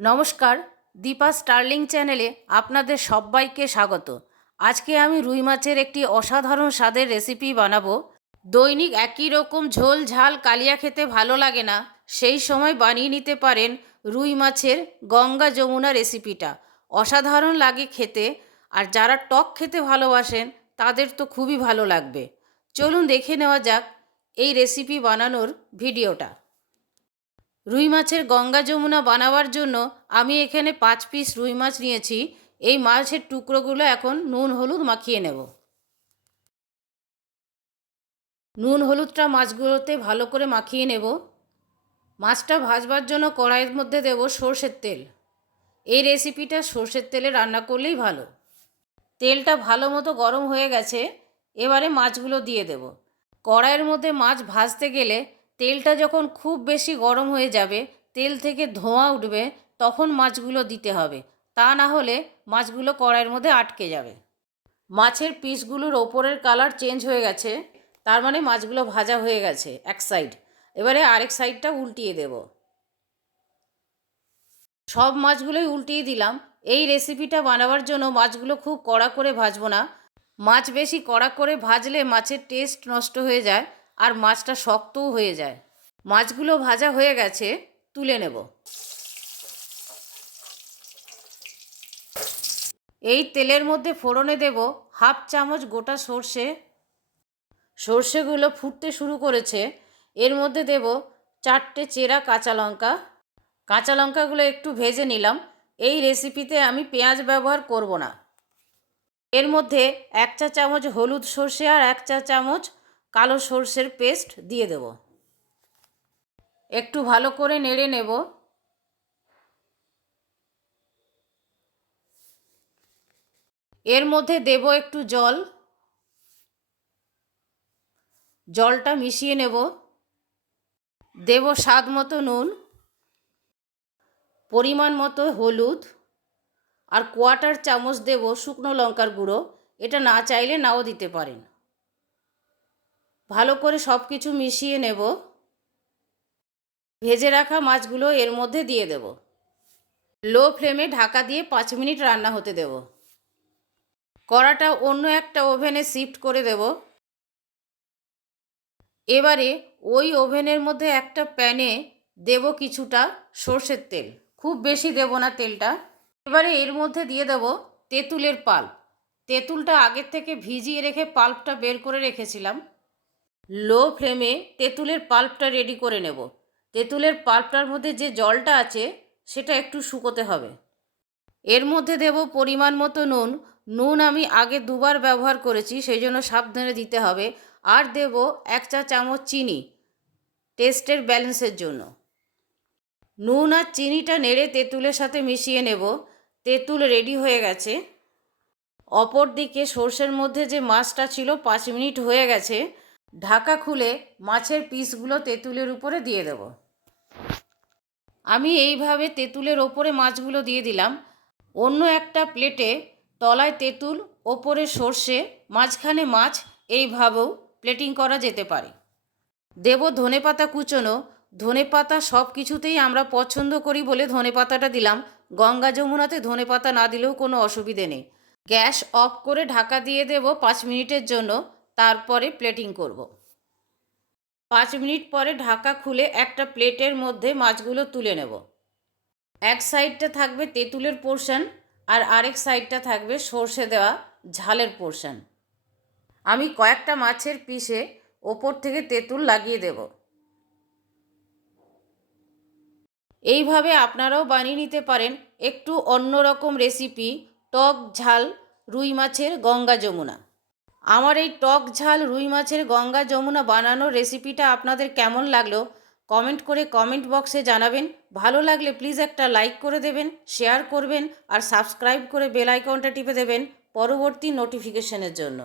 নমস্কার, দীপা স্টার্লিং চ্যানেলে আপনাদের সবাইকে স্বাগত। আজকে আমি রুই মাছের একটি অসাধারণ স্বাদের রেসিপি বানাবো। দৈনিক একই রকম ঝোল ঝাল কালিয়া খেতে ভালো লাগে না, সেই সময় বানিয়ে নিতে পারেন রুই মাছের গঙ্গা যমুনা রেসিপিটা। অসাধারণ লাগে খেতে, আর যারা টক খেতে ভালোবাসেন তাদের তো খুবই ভালো লাগবে। চলুন দেখে নেওয়া যাক এই রেসিপি বানানোর ভিডিওটা। রুই মাছের গঙ্গা যমুনা বানাবার জন্য আমি এখানে 5 পিস রুই মাছ নিয়েছি। এই মাছের টুকরোগুলো এখন নুন হলুদ মাখিয়ে নেব। নুন হলুদটা মাছগুলোতে ভালো করে মাখিয়ে নেব। মাছটা ভাজবার জন্য কড়াইয়ের মধ্যে দেব সর্ষের তেল। এই রেসিপিটা সর্ষের তেলে রান্না করলেই ভালো। তেলটা ভালো মতো গরম হয়ে গেছে, এবারে মাছগুলো দিয়ে দেব। কড়াইয়ের মধ্যে মাছ ভাজতে গেলে তেলটা যখন খুব বেশি গরম হয়ে যাবে, তেল থেকে ধোঁয়া উঠবে, তখন মাছগুলো দিতে হবে। তা না হলে মাছগুলো কড়াইয়ের মধ্যে আটকে যাবে। মাছের পিসগুলোর ওপরের কালার চেঞ্জ হয়ে গেছে, তার মানে মাছগুলো ভাজা হয়ে গেছে এক সাইড। এবারে আরেক সাইডটা উল্টিয়ে দেব। সব মাছগুলোই উল্টিয়ে দিলাম। এই রেসিপিটা বানাবার জন্য মাছগুলো খুব কড়া করে ভাজবো না। মাছ বেশি কড়া করে ভাজলে মাছের টেস্ট নষ্ট হয়ে যায়, আর মাছটা শক্তও হয়ে যায়। মাছগুলো ভাজা হয়ে গেছে, তুলে নেব। এই তেলের মধ্যে ফোড়নে দেব হাফ চামচ গোটা সর্ষে। সর্ষেগুলো ফুটতে শুরু করেছে, এর মধ্যে দেব 4টে চেরা কাঁচা লঙ্কা। কাঁচা লঙ্কাগুলো একটু ভেজে নিলাম। এই রেসিপিতে আমি পেঁয়াজ ব্যবহার করব না। এর মধ্যে 1 চা চামচ হলুদ সর্ষে আর 1 চা চামচ কালো সর্ষের পেস্ট দিয়ে দেব। একটু ভালো করে নেড়ে নেব। এর মধ্যে দেব একটু জল। জলটা মিশিয়ে নেব। দেব স্বাদ মতো নুন, পরিমাণ মতো হলুদ, আর 1/4 চামচ দেব শুকনো লঙ্কার গুঁড়ো। এটা না চাইলে নাও দিতে পারেন। ভালো করে সব কিছু মিশিয়ে নেব। ভেজে রাখা মাছগুলো এর মধ্যে দিয়ে দেব। লো ফ্লেমে ঢাকা দিয়ে 5 মিনিট রান্না হতে দেব। কড়াটা অন্য একটা ওভেনে শিফট করে দেব। এবারে ওই ওভেনের মধ্যে একটা প্যানে দেব কিছুটা সর্ষের তেল। খুব বেশি দেব না তেলটা। এবারে এর মধ্যে দিয়ে দেব তেঁতুলের পাল্প। তেঁতুলটা আগের থেকে ভিজিয়ে রেখে পাল্পটা বের করে রেখেছিলাম। লো ফ্লেমে তেঁতুলের পাল্পটা রেডি করে নেব। তেঁতুলের পাল্পটার মধ্যে যে জলটা আছে সেটা একটু শুকোতে হবে। এর মধ্যে দেব পরিমাণ মতো নুন। নুন আমি আগে 2বার ব্যবহার করেছি, সেই জন্য সাবধানে দিতে হবে। আর দেব 1 চা চামচ চিনি, টেস্টের ব্যালেন্সের জন্য। নুন আর চিনিটা নেড়ে তেঁতুলের সাথে মিশিয়ে নেব। তেঁতুল রেডি হয়ে গেছে। অপর দিকে সর্ষের মধ্যে যে মাছটা ছিল 5 মিনিট হয়ে গেছে। ঢাকা খুলে মাছের পিসগুলো তেঁতুলের উপরে দিয়ে দেব। আমি এইভাবে তেঁতুলের ওপরে মাছগুলো দিয়ে দিলাম। অন্য একটা প্লেটে তলায় তেঁতুল, ওপরে সর্ষে, মাঝখানে মাছ, এইভাবেও প্লেটিং করা যেতে পারে। দেব ধনেপাতা কুচোনো। ধনেপাতা সব কিছুতেই আমরা পছন্দ করি বলে ধনেপাতাটা দিলাম। গঙ্গা যমুনাতে ধনেপাতা না দিলেও কোনো অসুবিধে নেই। গ্যাস অফ করে ঢাকা দিয়ে দেব 5 মিনিটের জন্য, তারপরে প্লেটিং করব। 5 মিনিট পরে ঢাকা খুলে একটা প্লেটের মধ্যে মাছগুলো তুলে নেব। এক সাইডটা থাকবে তেঁতুলের পোর্শন, আর আরেক সাইডটা থাকবে সর্ষে দেওয়া ঝালের পোর্শন। আমি কয়েকটা মাছের পিসে ওপর থেকে তেঁতুল লাগিয়ে দেব। এইভাবে আপনারাও বানিয়ে নিতে পারেন একটু অন্যরকম রেসিপি, টক ঝাল রুই মাছের গঙ্গা যমুনা। আমার এই টক ঝাল রুই মাছের গঙ্গা যমুনা বানানোর রেসিপিটা আপনাদের কেমন লাগলো কমেন্ট করে কমেন্ট বক্সে জানাবেন। ভালো লাগলে প্লিজ একটা লাইক করে দেবেন, শেয়ার করবেন, আর সাবস্ক্রাইব করে বেল আইকনটা টিপে দেবেন পরবর্তী নোটিফিকেশনের জন্য।